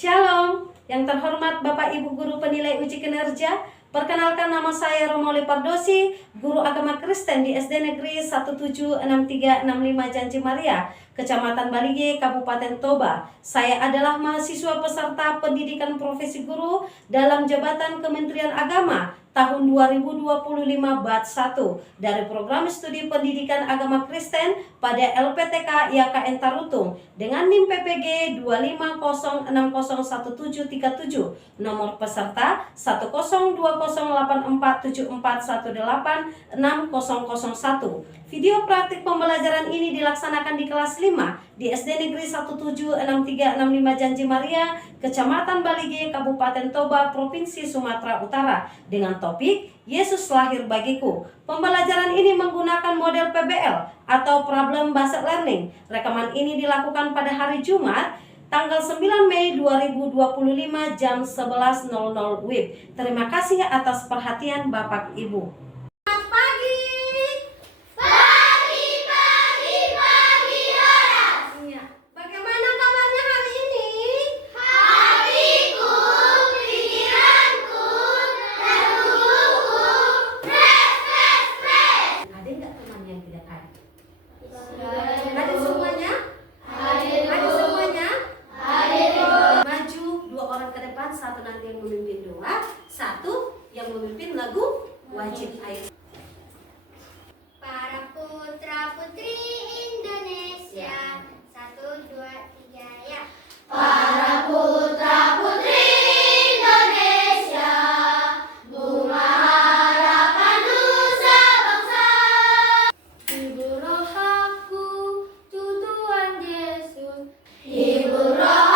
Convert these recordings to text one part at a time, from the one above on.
Shalom, yang terhormat Bapak Ibu Guru Penilai Uji Kinerja. Perkenalkan, nama saya Romoli Pardosi, Guru Agama Kristen di SD Negeri 176365 Janji Maria, Kecamatan Balige, Kabupaten Toba. Saya adalah mahasiswa peserta pendidikan profesi guru dalam jabatan Kementerian Agama tahun 2025 batch 1 dari program studi pendidikan agama Kristen pada LPTK IAKN Tarutung dengan NIM PPG 250601737, nomor peserta 1020847418601. Video praktik pembelajaran ini dilaksanakan di kelas 5 di SD Negeri 176365 Janji Maria, Kecamatan Balige, Kabupaten Toba, Provinsi Sumatera Utara dengan topik Yesus lahir bagiku. Pembelajaran ini menggunakan model PBL atau Problem Based Learning. Rekaman ini dilakukan pada hari Jumat tanggal 9 Mei 2025 jam 11.00 WIB. Terima kasih atas perhatian Bapak Ibu. Satu nanti yang memimpin doa, satu yang memimpin lagu wajib. Ayo. Para putra putri Indonesia, 1, 2, 3 ya. Para putra putri Indonesia, bunga harapan nusa bangsa. Ibu roh aku, Tuhan Yesus. Ibu roh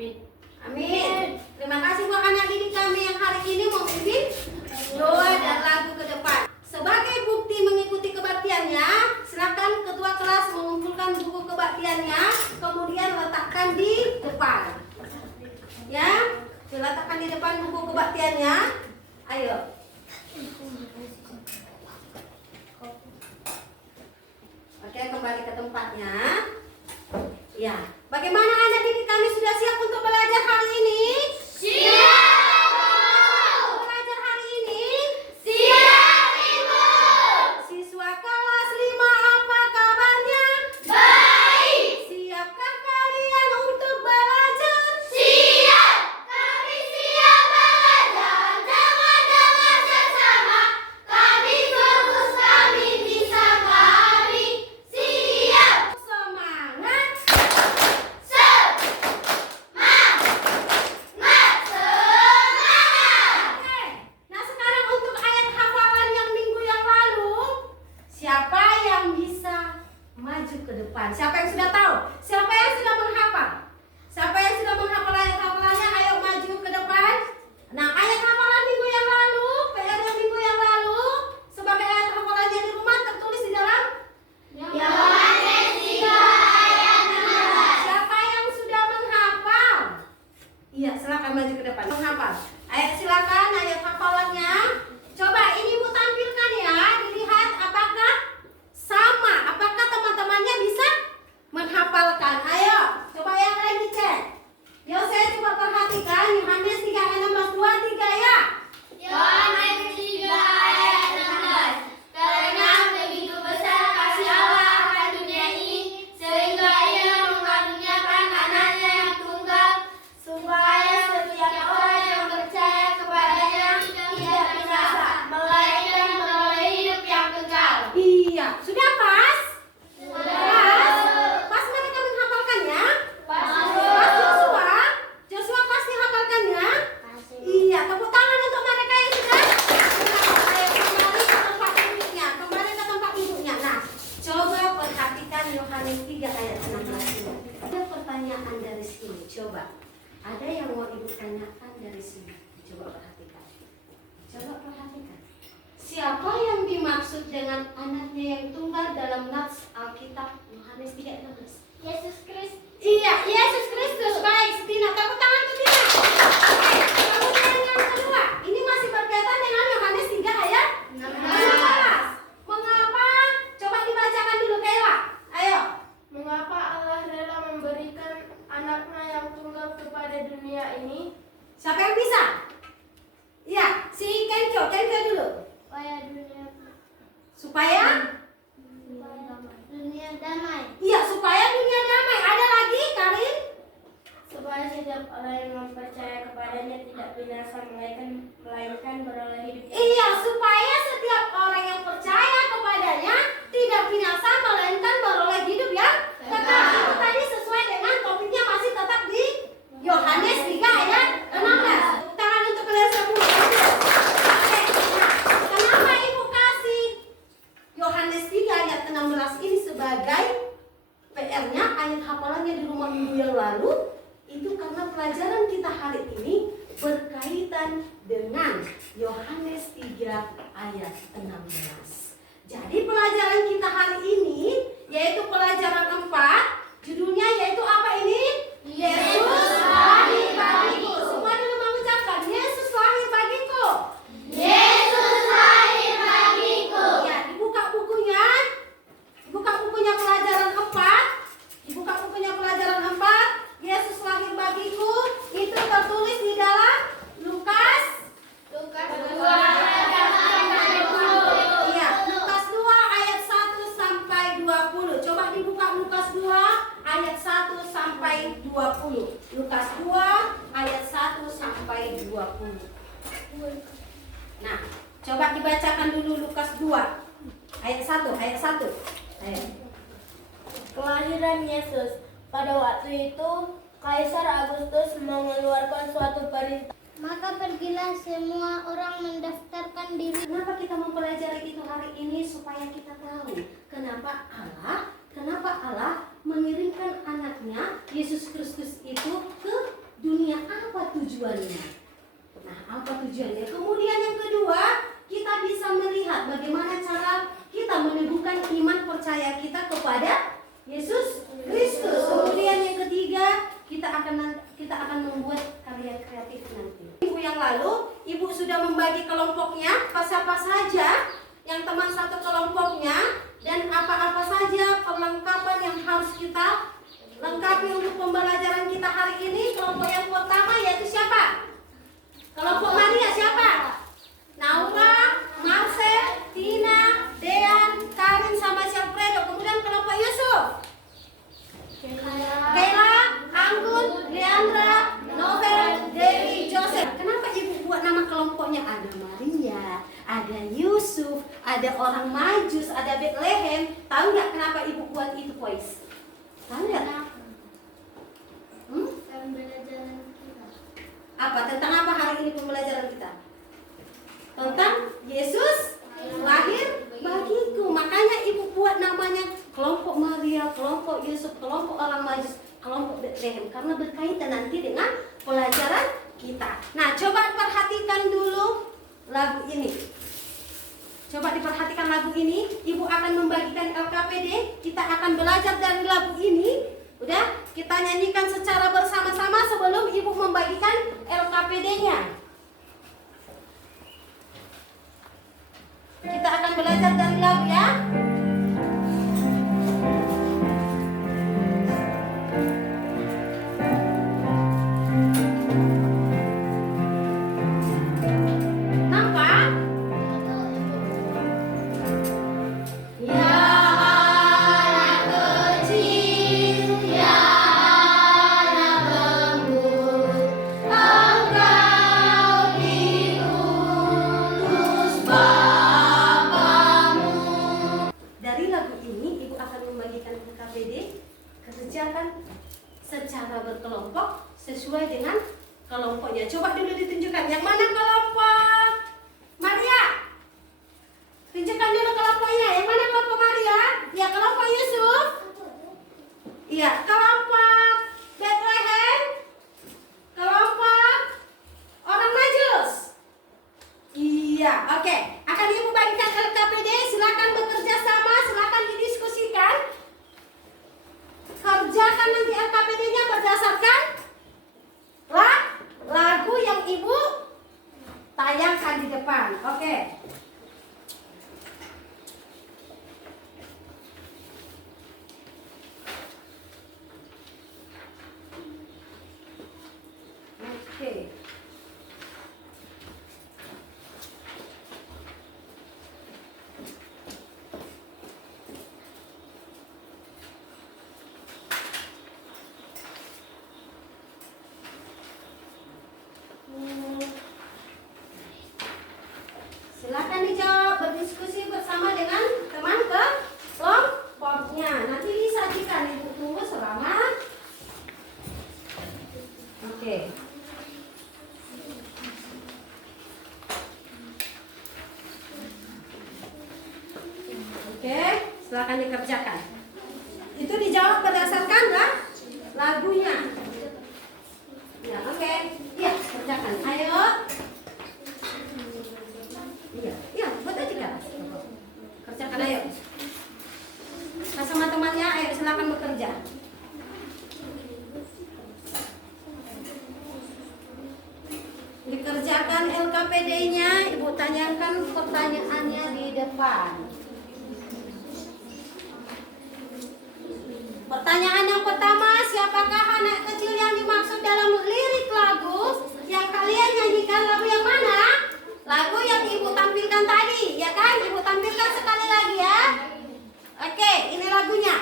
Amin. Amin. Terima kasih buat anak didik kami yang hari ini memimpin doa dan lagu ke depan. Sebagai bukti mengikuti kebaktiannya, silakan ketua kelas mengumpulkan buku kebaktiannya, kemudian letakkan di depan. Ya, diletakkan di depan buku kebaktiannya. Ayo. Oke, kembali ke tempatnya. Ya, bagaimana anak didik kami sudah siap untuk belajar hari ini? Siap! Belajar hari ini? Siap, Ibu! Siswa kelas 5, apa kabarnya? Baik! Siapkah kalian untuk belajar? Siap! Kami siap belajar. Dengar-dengar bersama. Kami fokus, kami bisa, kami siap! Semangat! Oke, nah sekarang untuk ayat hafalan yang minggu yang lalu, siapa yang bisa maju ke depan? Siapa yang sudah tahu? Siapa yang sudah menghafal? Siapa yang sudah menghafal ayat hafalannya? Ayo maju ke depan. Nah, ayat hafalan minggu yang lalu, PR yang minggu yang lalu, sebagai ayat hafalannya di rumah tertulis di dalam Yohanes 3 ayat 16. siapa yang sudah menghafal? Iya, silakan maju ke depan. Menghafal. Ayo silakan ayat hafalannya. Coba ini Bu tampilkan ya, dilihat apakah sama, apakah teman-temannya bisa menghafalkan. Ayo, coba yang lain dicek. Yo, saya coba perhatikan Yohanes 3 ayat 16, 2, 3 ya. Yohanes 3 ayat 16. Karena begitu besar kasih Allah akan dunia ini, sehingga Ia mengaruniakan anaknya yang tunggal, supaya setiap orang yang percaya kepadanya tidak binasa, melainkan beroleh hidup yang kekal. Iya, sudah pas? Sudah. Pas mereka menghafalkannya? Pas. Pas Joshua? Joshua pasti hafalkannya? dengan anaknya yang tunggal dalam nats Alkitab Yohanes 3:16. Yesus Kristus. Iya, Yesus Kristus. Baik, Tina, tepuk tangan tuh Tina. Oke, kemudian yang kedua, ini masih berkaitan dengan Yohanes 3 ayat 16. Mengapa? Coba dibacakan dulu Kayla. Ayo. Mengapa Allah rela memberikan anaknya yang tunggal kepada dunia ini? Siapa yang bisa? Iya, si Kenjo dulu. Supaya Supaya? dunia damai. Iya, supaya dunia damai. Ada lagi, Karin? Supaya setiap orang yang mempercaya kepadanya tidak binasa melainkan beroleh hidup. Iya, supaya setiap orang yang percaya kepadanya tidak binasa melainkan beroleh hidup yang kekal. Itu tadi sesuai dengan topiknya masih tetap di Yohanes 3 ayat 16. Tepuk tangan untuk kalian semua. Oke, nah, kenapa Ibu kasih Yohanes 3 ayat 16 ini sebagai PR-nya, ayat hafalannya di rumah minggu yang lalu? Itu karena pelajaran kita hari ini berkaitan dengan Yohanes 3 ayat 16. Jadi pelajaran kita hari ini yaitu pelajaran 4, judulnya yaitu apa ini? Yesus lahir bagiku. Semua dulu mengucapkan Yesus lahir bagiku. Yesus lahir bagiku. Ya, dibuka bukunya. Dibuka bukunya pelajaran 4. Dibuka bukunya pelajaran 4. Yesus lahir bagiku. Itu tertulis di dalam Lukas. Iya, Lukas 2 ayat 1 sampai 20. Coba dibuka Lukas 2 ayat 1 sampai 20. Lukas 2 ayat 1 sampai 20. Nah, coba dibacakan dulu Lukas 2 ayat 1. Ayo. Kelahiran Yesus. Pada waktu itu, Kaisar Agustus mengeluarkan suatu perintah. Maka pergilah semua orang mendaftarkan diri. Kenapa kita mempelajari itu hari ini? Supaya kita tahu kenapa Allah mengirimkan anaknya Yesus Kristus itu ke dunia. Apa tujuannya? Nah, apa tujuannya? Kemudian yang kedua, kita bisa melihat bagaimana cara kita meneguhkan iman percaya kita kepada Yesus Kristus. Kemudian yang ketiga, kita akan membuat karya kreatif nanti. Minggu yang lalu, Ibu sudah membagi kelompoknya, apa saja yang teman satu kelompoknya dan apa-apa saja perlengkapan yang harus kita lengkapi untuk pembelajaran kita hari ini. Kelompok yang pertama yaitu siapa? Kelompok Maria siapa? Naura, Marcel, Tina, Dean, Karin sama Syafredo. Kemudian kelompok Yusuf. Kayla, Anggun, Leandra, Novel, Dewi, Joseph. Kenapa Ibu buat nama kelompoknya? Ada Maria, ada Yusuf, ada orang Majus, ada Bethlehem. Tahu nggak kenapa Ibu buat itu, boys? Tahu nggak? Pembelajaran kita. Apa? Tentang apa hari ini pembelajaran kita? Tentang Yesus lahir bagiku. Makanya Ibu buat namanya kelompok Maria, kelompok Yusuf, kelompok orang Majus, kelompok Bethlehem, karena berkaitan nanti dengan pelajaran kita. Nah, coba perhatikan dulu lagu ini. Coba diperhatikan lagu ini. Ibu akan membagikan LKPD. Kita akan belajar dari lagu ini. Udah, kita nyanyikan secara bersama-sama sebelum Ibu membagikan LKPD-nya. Kita akan belajar dari lagu ya. Nampak? Ya anak kecil, ya anak lembut, engkau diutus Bapamu. tayangkan di depan. Oke. Oke. Silakan dijawab, berdiskusi bersama dengan teman kelompoknya. Nanti disajikan, Ibu tunggu selama. Oke. Oke, silakan dikerjakan. Itu dijawab berdasarkan lagunya. Ya, oke. Iya, kerjakan. Ayo. Iya, buat aja kan. Kerjakan ayo. Sama temannya, ayo silakan bekerja. Dikerjakan LKPD-nya, Ibu tanyakan pertanyaannya di depan. Pertanyaan yang pertama, siapakah anak kecil yang dimaksud dalam lirik lagu yang kalian nyanyikan? Lagu yang mana? Lagu yang Ibu tampilkan tadi, ya kan? Ibu tampilkan sekali lagi ya. Oke, ini lagunya.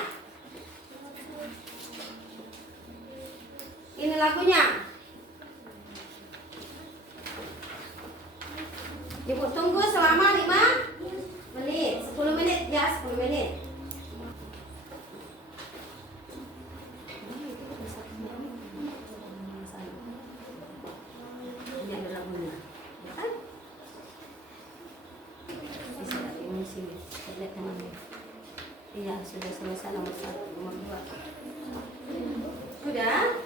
Ini lagunya. Ibu tunggu selama 5 menit, 10 menit ya, 10 menit. Ini ada lagunya, ya kan? Bisa ini sini, lihat ini. Iya, sudah selesai nomor 1, nomor 2. Sudah?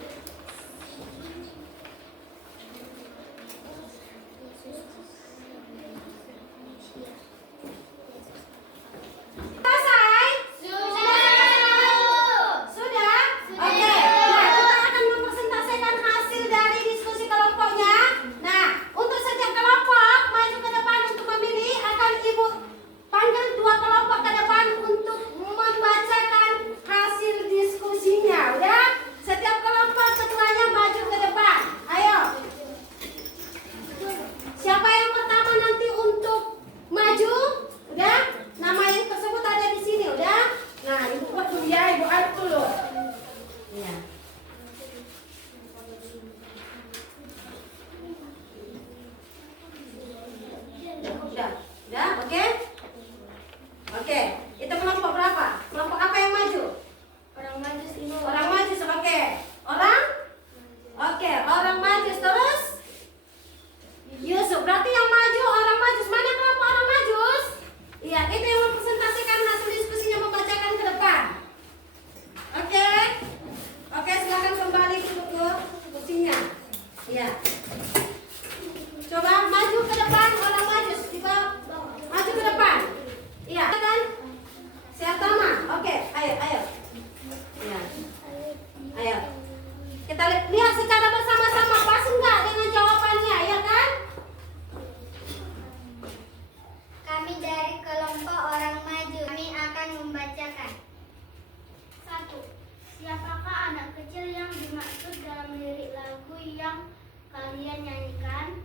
kalian nyanyikan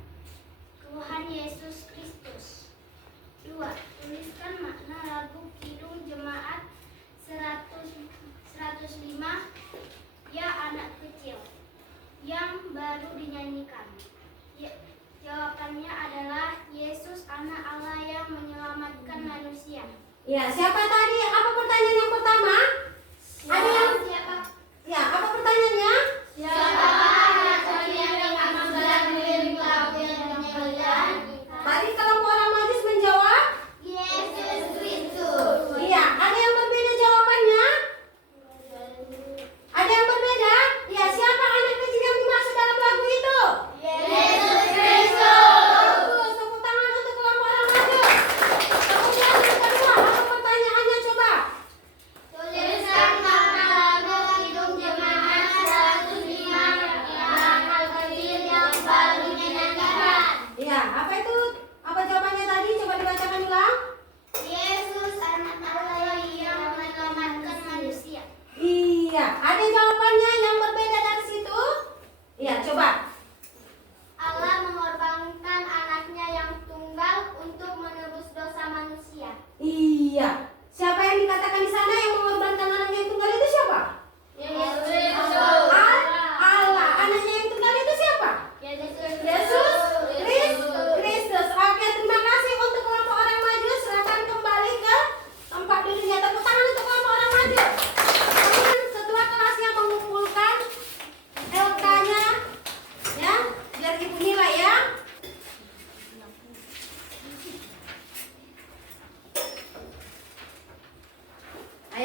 Tuhan Yesus Kristus. 2. Tuliskan makna lagu Kidung Jemaat 105 Ya Anak Kecil yang baru dinyanyikan. Jawabannya adalah Yesus Anak Allah yang menyelamatkan manusia. Ya, siapa tadi? Apa pertanyaan yang pertama? Ada yang siapa? Ya, apa pertanyaannya? Siapa anak kalian yang akan belajar lirik lagu yang dinyanyikan? Tadi kelompok orang Majus menjawab? Yesus Kristus. Iya, ada yang berbeda jawabannya? Ada yang berbeda? Ya, siapa anak kecil yang dimaksud dalam lagu itu? Yesus Kristus. Bagus, tepuk tangan untuk kelompok orang Majus. Kemudian yang kedua, apa pertanyaannya coba? Tuliskan makna lagu Kidung Jemaat 105 yang anak kecil yang baru dinyanyikan. Iya, apa itu?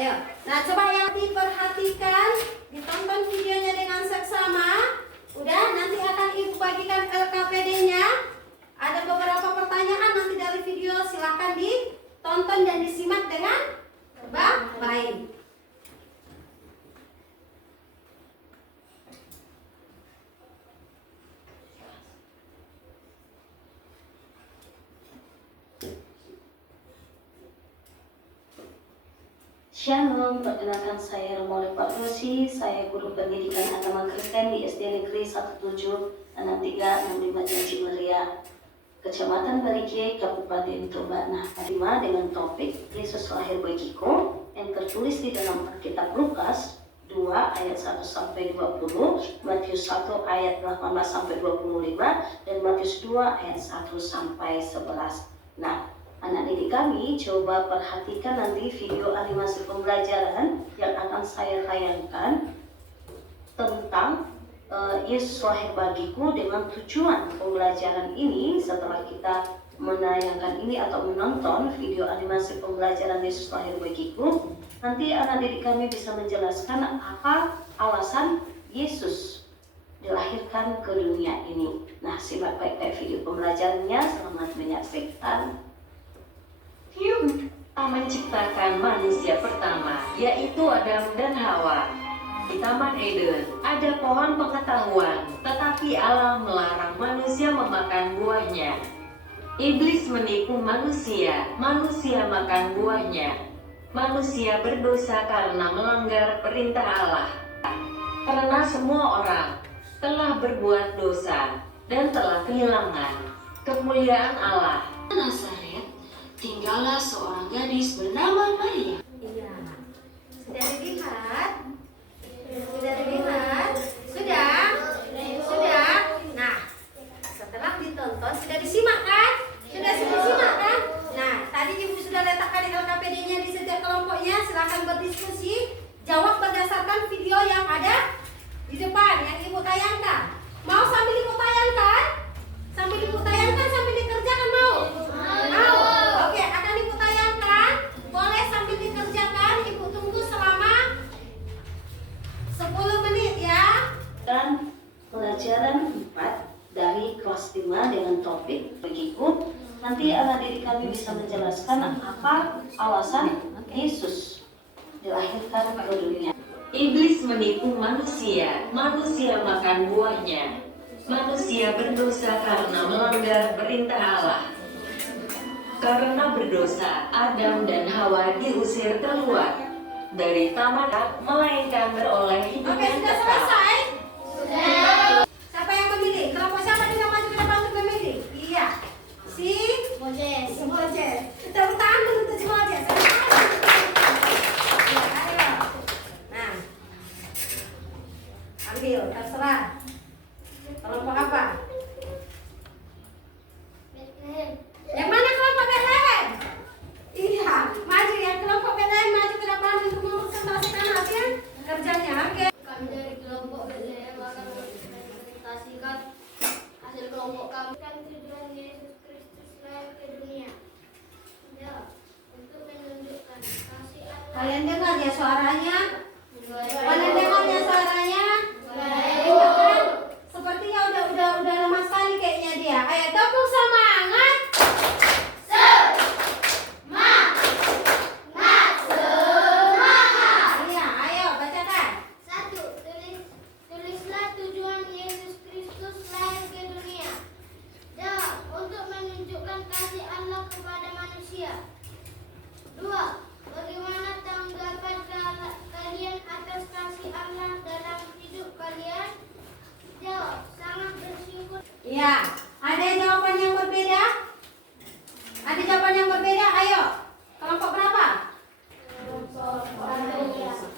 Ayo. Nah, coba yang diperhatikan, ditonton videonya dengan seksama. Udah, nanti akan Ibu bagikan LKPD-nya. Ada beberapa pertanyaan nanti dari video, silahkan ditonton dan disimak dengan baik. Shalom, perkenalkan saya Romo Pak Rosi, saya guru pendidikan agama Kristen di SD Negeri 176365 Janji Mulia, Kecamatan Barigi, Kabupaten Toba. Nah, terima dengan topik Yesus lahir bagiku yang tertulis di dalam Alkitab Lukas 2 ayat 1 sampai 20, Matius 1 ayat 18 sampai 25, dan Matius 2 ayat 1 sampai 11. Nah, anak didik kami, coba perhatikan nanti video animasi pembelajaran yang akan saya tayangkan tentang Yesus lahir bagiku, dengan tujuan pembelajaran ini setelah kita menayangkan ini atau menonton video animasi pembelajaran Yesus lahir bagiku, nanti anak didik kami bisa menjelaskan apa alasan Yesus dilahirkan ke dunia ini. Nah, simak baik-baik video pembelajarannya, selamat menyaksikan. Allah menciptakan manusia pertama, yaitu Adam dan Hawa. Di Taman Eden ada pohon pengetahuan, tetapi Allah melarang manusia memakan buahnya. Iblis menipu manusia, manusia makan buahnya. Manusia berdosa karena melanggar perintah Allah. Karena semua orang telah berbuat dosa dan telah kehilangan kemuliaan Allah. Nazaret tinggallah seorang gadis bernama Maria. Iya. Sudah dilihat? Sudah dilihat? Sudah? Sudah? Nah, setelah ditonton, sudah disimak kan? Sudah disimak kan? Nah, tadi Ibu sudah letakkan LKPD-nya di setiap kelompoknya. Silakan berdiskusi, jawab berdasarkan video yang ada di depan yang Ibu tayangkan. Mau sambil Ibu tayangkan? Sambil Ibu tayangkan, sambil dikerjakan mau? Mau? Oke, akan Ibu tayangkan. Boleh sambil dikerjakan. Ibu tunggu selama 10 menit ya. Dan pelajaran 4 dari kelas 5 dengan topik bagiku. Nanti anak didik kami bisa menjelaskan apa alasan Yesus dilahirkan ke dunia. Iblis menipu manusia, manusia makan buahnya. Manusia berdosa karena melanggar perintah Allah. Karena berdosa, Adam dan Hawa diusir keluar dari taman, melainkan beroleh hidup Oke, yang sudah kekal. selesai? Sudah. Siapa yang memilih? Kelompok siapa yang maju ke depan untuk memilih? Iya. Si Moses. Tepuk tangan dulu untuk si Moses. Ya, ayo. Nah, ambil, terserah. Kelompok apa? Yang mana kelompok Bethlehem? Iya, maju ya, kelompok Bethlehem maju ke depan untuk mempresentasikan hasil kerjanya. Oke. Kami dari kelompok Bethlehem akan mempresentasikan hasil kelompok kami. Kan tujuan Yesus Kristus lahir ke dunia. Ya, untuk menunjukkan kasih Allah. Kalian dengar ya suaranya? Kalian Kalian dengar ya suaranya? Iya kan? Sepertinya udah lemah sekali kayaknya dia. Ayo tepuk semangat. Iya, ayo bacakan. 1. Tulislah tujuan Yesus Kristus lahir ke dunia. 2. Untuk menunjukkan kasih Allah kepada manusia. 2. Bagaimana tanggapan kalian atas kasih Allah dalam hidup kalian? Jawab, sangat bersyukur. Iya, ada jawaban yang berbeda? Ada jawaban yang berbeda? Ayo. Kelompok berapa?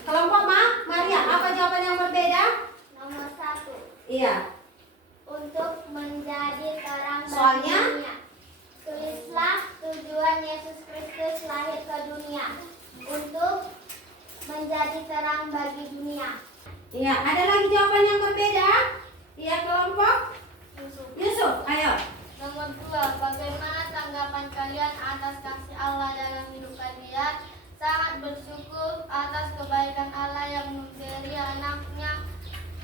Kelompok Maria. Apa jawaban yang berbeda? Nomor 1. Iya. Untuk menjadi terang bagi Soalnya? dunia. Tulislah tujuan Yesus Kristus lahir ke dunia. Untuk menjadi terang bagi dunia. Iya, ada lagi jawaban yang berbeda? Iya, kelompok Yusuf. Ayo. Nomor 2. Bagaimana tanggapan kalian atas kasih Allah dalam hidup kalian? Sangat amat bersyukur atas kebaikan Allah yang memberi anaknya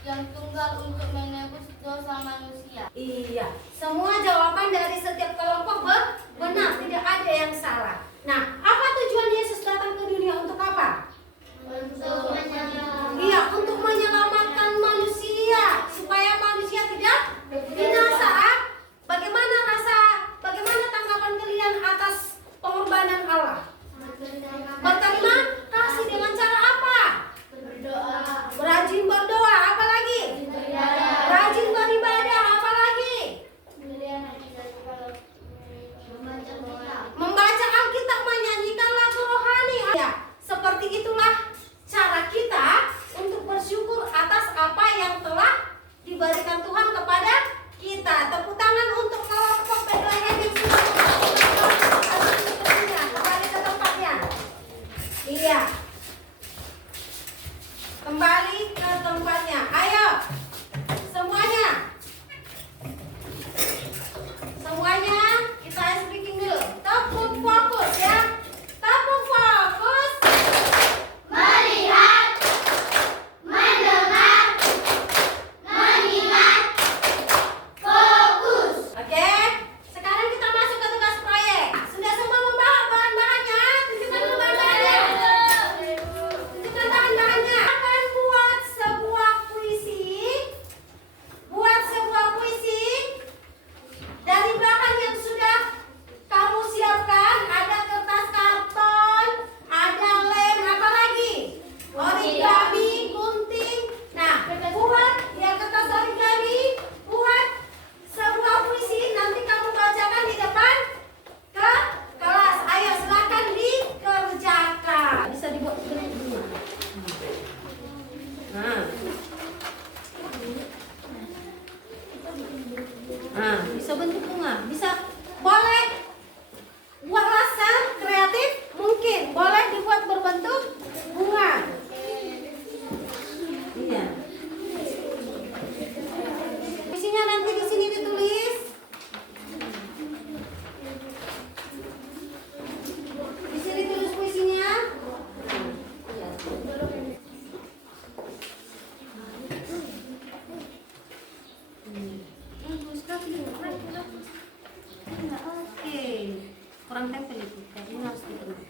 yang tunggal untuk menebus dosa manusia. Iya, semua jawaban dari setiap kelompok benar, tidak ada yang salah. Nah, apa tujuan Yesus datang ke dunia untuk apa? Untuk menyelamatkan. Iya, untuk menyelamatkan manusia supaya manusia tidak binasa. Bagaimana tanggapan kalian atas pengorbanan Allah? Berterima kasih dengan cara apa? Berdoa. Rajin berdoa, apa lagi? Rajin beribadah, apa lagi? Membaca Alkitab, menyanyikan lagu rohani. Ya, seperti itulah cara kita untuk bersyukur atas apa yang telah diberikan Tuhan kepada kita. Tepuk tangan untuk kelompok Bethlehem yang sudah kembali ke tempatnya. Iya. Kembali ke tempatnya. Ayo. Semuanya. Semuanya kita speaking dulu. Tepuk fokus ya. Tepuk fokus. Melihat, mendengar, mengingat, fokus. Oke. Sekarang kita masuk ke tugas proyek. Sudah semua membawa bahan-bahannya? Tunjukkan dulu bahan-bahannya. Tunjukkan bahan-bahannya. Akan buat sebuah puisi. Buat sebuah puisi dari bahan yang sudah kamu siapkan. Ada kertas karton, ada lem, apa lagi? Origami, gunting. Nah, buat ya kertas origami, buat sebuah puisi. Nanti kamu bacakan di depan ke kelas. Ayo silakan dikerjakan. Bisa dibuat dulu. Nah, bisa bentuk bunga, bisa boleh buat rasa kreatif, mungkin boleh dibuat berbentuk bunga. Iya. Isinya nanti di sini ditulis. Di sini tulis puisinya. Oke, kurang tempel itu, kayaknya harus ditulis.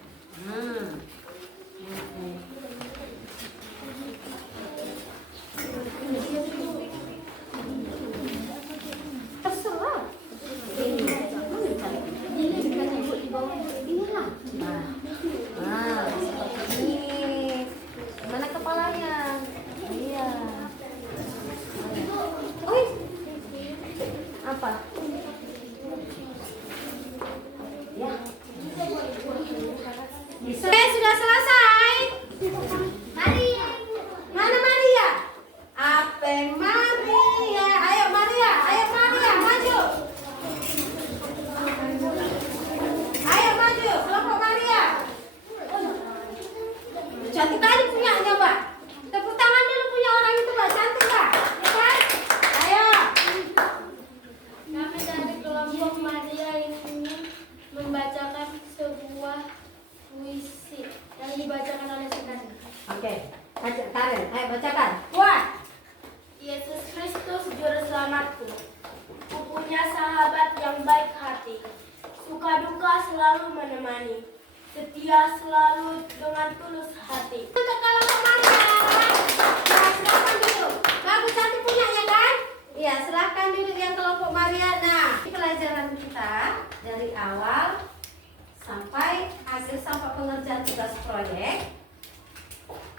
Terserah. Inilah. Nah, seperti ini. Mana kepalanya? Iya. Oi. Apa? Ya. Sudah selesai. Maria. Mana Maria? Ave Maria. Ayo Maria, maju. Ayo maju, kelompok Maria. Cantik kali punyanya, Mbak. Tepuk tangan dulu punya orang itu, Mbak. Cantik, Mbak. Ya kan? Ayo. Kami dari kelompok Maria ini membacakan sebuah puisi yang dibacakan oleh Sekar. Oke. Karen, ayo bacakan. Kuat. Yesus Kristus juru selamatku, ku punya sahabat yang baik hati, suka duka selalu menemani, setia selalu dengan tulus hati. Untuk kelompok Maria. Nah, silakan duduk. Bagus, cantik punya ya kan? Iya, silakan duduk yang kelompok Maria. Nah, pelajaran kita dari awal sampai akhir sampai pengerjaan tugas proyek.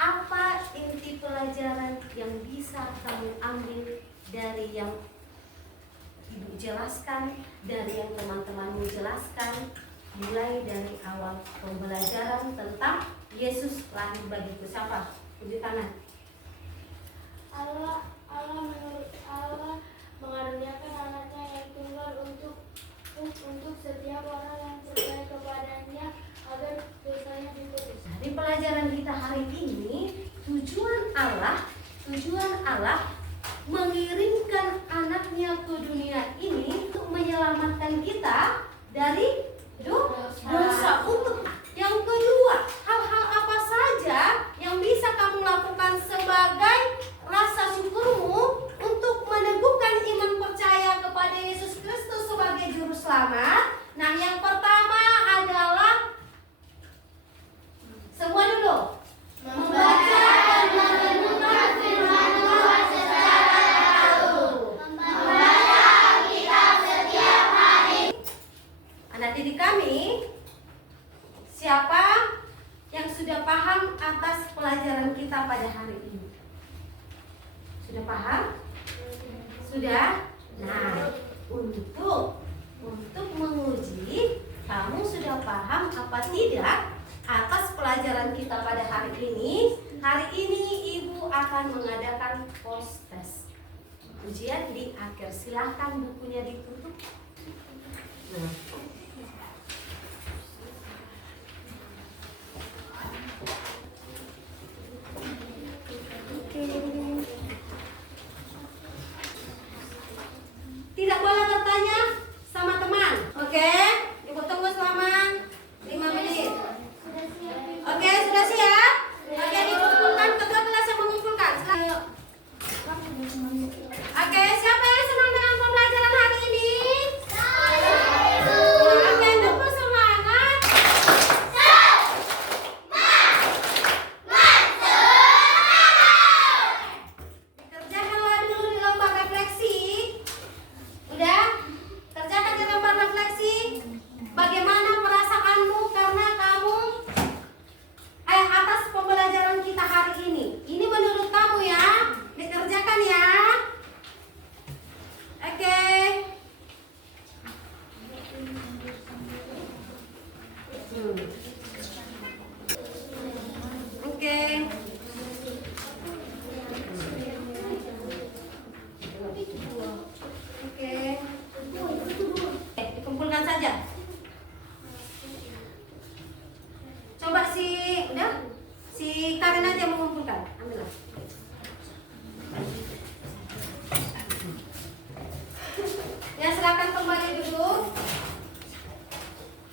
Apa inti pelajaran yang bisa kamu ambil dari yang Ibu jelaskan, dari yang teman-temanmu jelaskan, mulai dari awal pembelajaran tentang Yesus lahir bagiku? Siapa? Tunjuk tangan. Allah mengaruniakan anaknya yang tunggal untuk setiap orang yang percaya kepadanya agar dosanya ditebus. Di pelajaran kita hari ini, tujuan Allah mengirimkan anaknya ke dunia ini untuk menyelamatkan kita dari dosa. Untuk yang kedua, hal-hal apa selamat. Nah, yang pertama adalah semua dulu Membaca dan merenungkan firman Tuhan secara teratur. Membaca Alkitab setiap hari. anak didik kami. Siapa yang sudah paham atas pelajaran kita pada hari ini? Sudah paham? Sudah? Nah, untuk menguji kamu sudah paham apa tidak atas pelajaran kita pada hari ini. Hari ini Ibu akan mengadakan post test. Ujian di akhir. Silahkan bukunya ditutup. Nah. Tidak boleh bertanya sama teman. Oke? Ibu tunggu selama 5 menit. Oke, sudah siap? Oke, dikumpulkan ketua kelas yang mengumpulkan. Oke, siapa yang senang dengan pembelajaran hari ini? Oke, tunggu semangat. Kerjakanlah dulu di lembar refleksi. Udah? Kerjakan di lembar refleksi. Bagaimana perasaanmu karena kamu atas pembelajaran kita hari ini? Ini menurut kamu ya? Dikerjakan ya. Oke. Oke. Oke. Dikumpulkan saja. Coba si Karen aja mengumpulkan. Ambillah. Ya, silakan kembali duduk.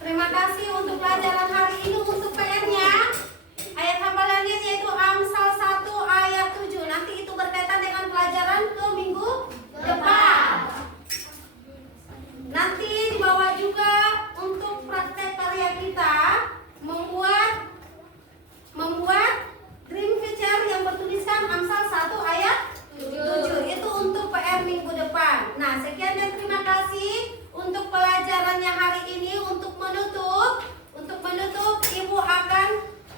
Terima kasih untuk pelajaran hari ini. Untuk PR-nya, ayat hafalannya yaitu Amsal 1 ayat 7. Nanti itu berkaitan dengan pelajaran ke minggu depan. Nanti dibawa juga untuk praktek karya kita membuat dream picture yang bertuliskan Amsal 1 ayat 7. Itu untuk PR minggu depan. Nah, sekian dan terima kasih untuk pelajarannya hari ini. Untuk menutup Ibu akan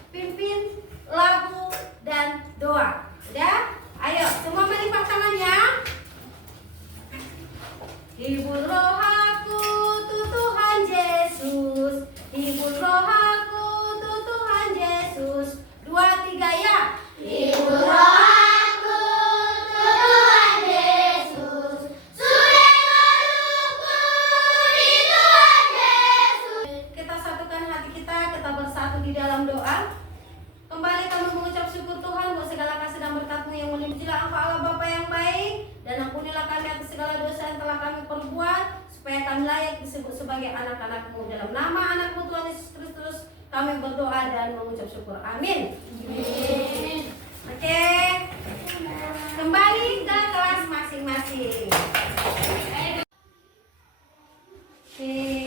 pimpin lagu dan doa. Udah? Ayo, semua melipat tangannya. Hibur roh aku, Tuhan Yesus. Hibur roh aku, Tuhan Yesus. 2, 3 ya. Hibur roh aku, Tuhan Yesus. Sudah melukku di Tuhan Yesus. Kita satukan hati kita bersatu di dalam doa. Kembali kami mengucap syukur Tuhan buat segala kasih dan berkat-Mu yang melimpahlah. Engkau Allah Bapa yang baik, dan ampunilah kami atas segala dosa yang telah kami perbuat, supaya kami layak disebut sebagai anak-anak-Mu. Dalam nama anak-Mu Tuhan Yesus Kristus kami berdoa dan mengucap syukur. Amin. Oke, kembali ke kelas masing-masing. Oke.